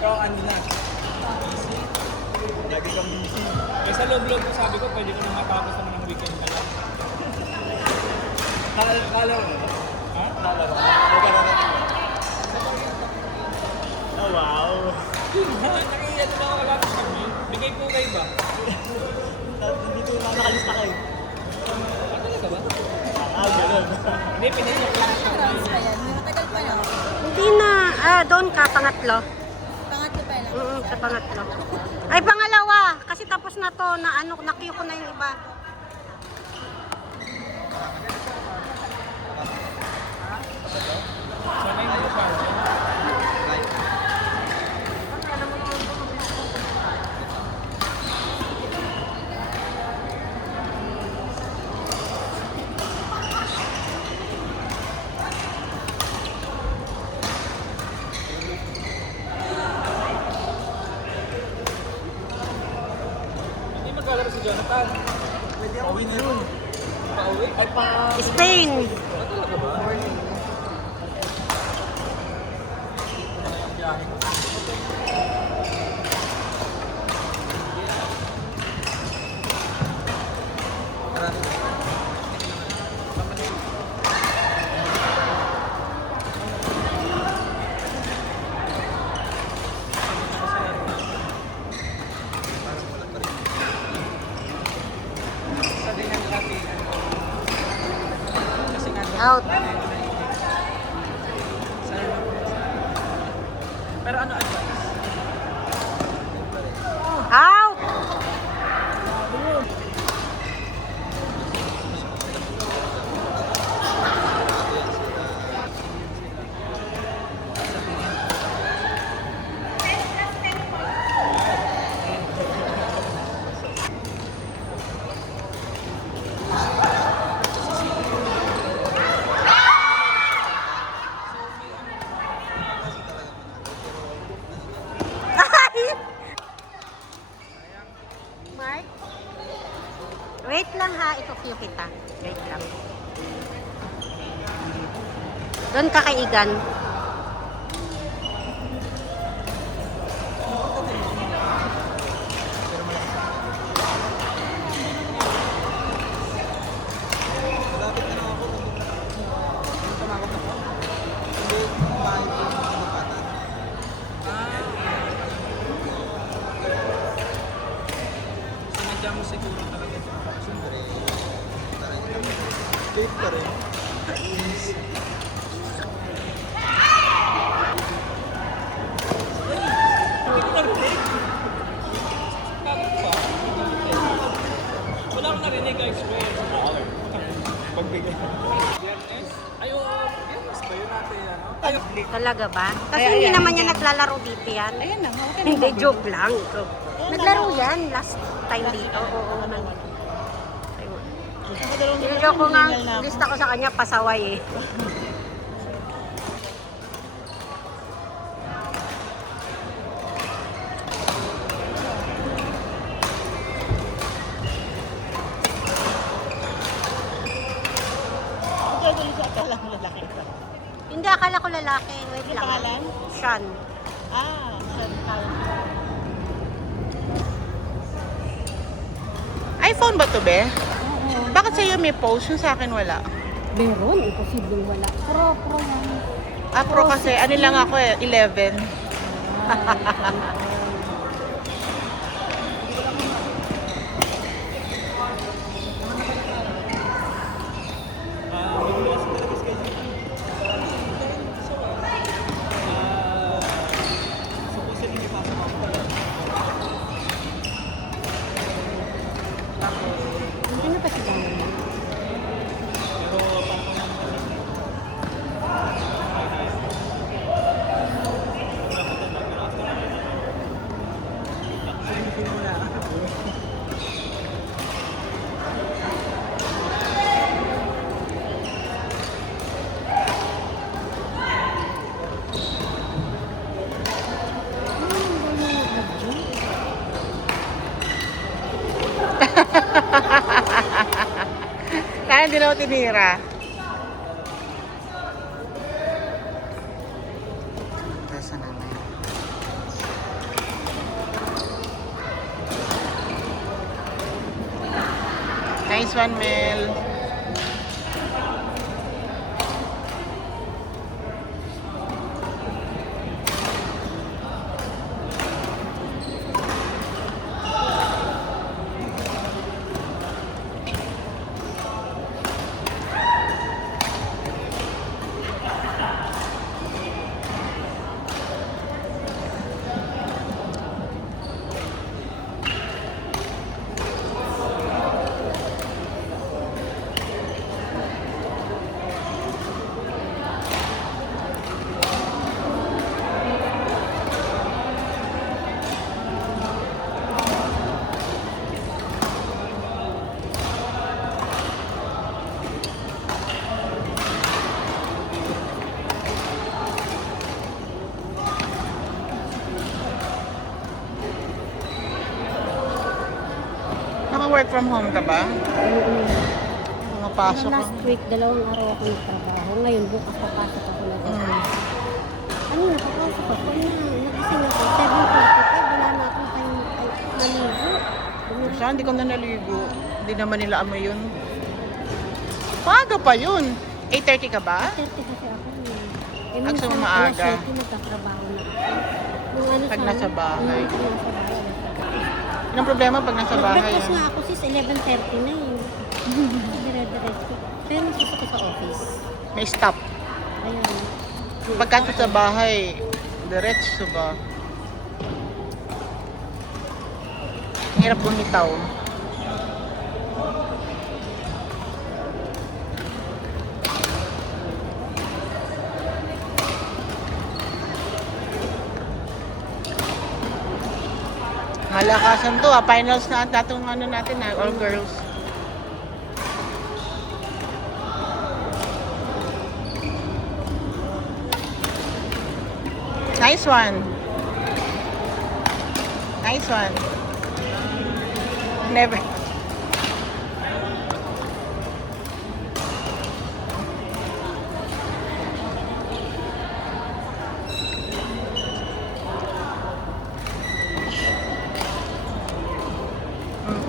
Ikaw ano na? Busy. Lagi kang busy. Eh sa loob-loob ko sabi ko, pwede ko na matapos naman ng weekend na lang. Kala mo? Ha? Kala mo? Oh wow! Nakiyan na wala ko kami. Bigay po kayo ba? Hindi ko lang nakalista kayo. Talaga ba? Ganun. Hindi, pinanyak ko siya. Rounds pa yan. Matagal pa na. Hindi na. Doon ka, pangatlo. Pangatlo pa lang. Sa pangatlo. Ay, pangalawa. Kasi tapos na to, na ano, nakiyo ko na yung iba. Sanay mo siya. Hindi maglalaro si Jonathan. Pwede ako win na yun. Pauwi? Ay pa... Spain. Talaga ba? Biyahe ko. Sabi nga dati, kasi nga Out. pero ano advice? Out. Mark? Wait lang ha, ito-cue kita. Wait lang. Doon ka kay Igan. Malapit na ako. Tumakot ako. Hindi, bahay ko ng mga bata. Sinadya mo siguro talaga. Siyempre, safe ka rin. Bakit pa? Wala akong narinig ka experience. Pagbigay. Biyernes? Ay, oo. Biyernes ba yun natin yan? Ay, Talaga ba? Kasi hindi naman yan naglalaro dito yan. Ayan na. Okay Hindi, joke lang. Joke. Naglaro yan last time dito. Oo. Joke ko nga, lista ko sa kanya, pasaway eh. Hindi, akala ko lalaki. Wait lang. pangalan? Sean. iPhone ba to, be? Bakit sa'yo may post? Yung sa akin wala. Meron, imposible wala. Pro yan. Ah, pro kasi. Ano lang ako eh, 11. supposedly ipasok ako. Ano pa sila? Pero parang Kaya hindi na ako tinira. Nasa naman. Nice one, Mel. Naka-work from home ka ba? Pumapasok ka? Last week, 2 araw ako nagtrabaho. Ngayon, bukas papasok ako na Ano na, papasok ako na. Nagising ako, 7:45, wala na akong time maligo. Saan? Hindi ko na naligo. Hindi naman nila amoy yun. Paga pa yun. 8:30 ka ba? 30 kasi ako. Eh, Pag minsan, maaga. alas 7, nagtatrabaho na ako. Yung ano Pag sana, nasa bahay. Pag nasa bahay. Anong problema pag nasa bahay? Nag-breakfast nga ako sis, 11:30 na eh. Dire-diretso. Pero nagsuso ko sa office. May stop. Ayun. Pagka sa bahay, diretso ba? Ang hirap bumitaw. Malakasan to ah. Finals na ang tatong ano natin ah. All girls. Nice one. Nice one. Never.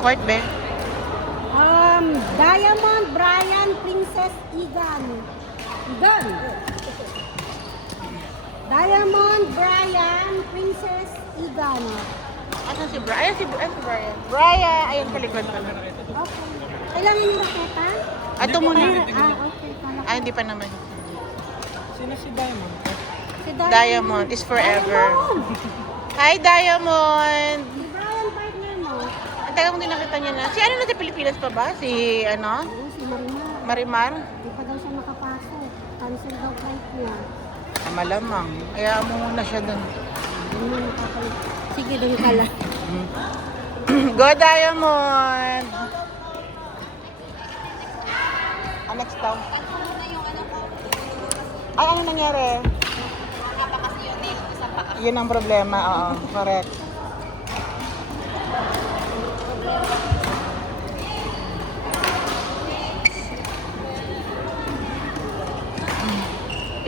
Court, be? Diamond, Brian, Princess, Egan. Egan. Diamond, Brian, Princess, Egan. Asan si Brian? Si Brian. Brian! Ayun, palikod pa na. Okay. Kailangan yung raketa? Ito muna. Okay. Kala ko. Hindi pa naman. Sino si Diamond? Si Diamond is forever. Diamond. Hi, Diamond! Si Brian, partner mo. Ang taga kong din nakita niya na. Si ano na sa Pilipinas pa ba? Si ano? Oo, si Marimar. Marimar? Di pa daw siya nakapasok. Cancel daw flight niya. Ah, malamang. Kaya mo muna siya dun. Hindi mo nakakalit. Sige, doon ka lang. Go, Diamond! Ah, next daw. Ay, ano nangyari? Yun ang problema, oo. Correct.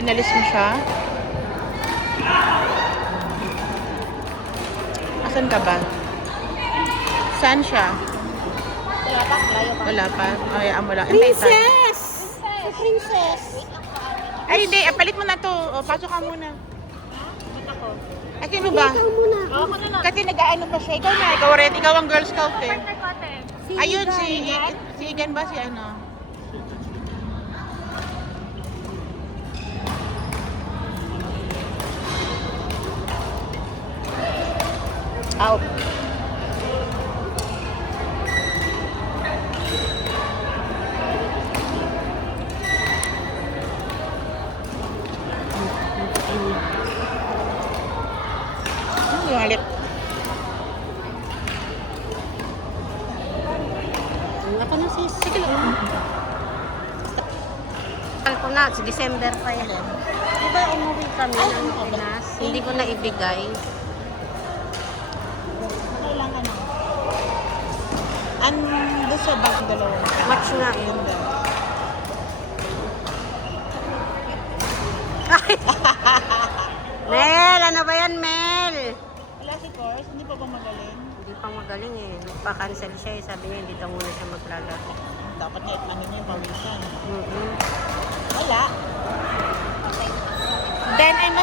Inalis mo siya? Asan ka ba? Saan siya? Wala pa. Hayaan mo lang. Antay tayo. Princess! Si Princess! Ay, hindi. Palit mo na to. O, pasok ka muna. Ay, sino ba? Ikaw muna. Kasi nag-ano pa siya. Ikaw na. Ikaw rin. Ikaw ang Girl Scout eh. Si Ayun, Egan. si Igan ba? Si ano? Out. Galit. Ako na sis. Sige lang. Tal ko na, sa December pa yan. Di ba umuwi kami ng Pinas? Hindi ko na ibigay. Kailangan ano? Ando sa bag dalawa. Match nga yun. Mel! Ano ba yan, Mel? Wala si Course, hindi pa ba magaling? Hindi pa magaling eh. Nagpa-cancel siya eh. Sabi niya hindi daw muna siya maglalaro. Dapat nga ano niya yung pawisan. Mm-mm. Wala. Then, ay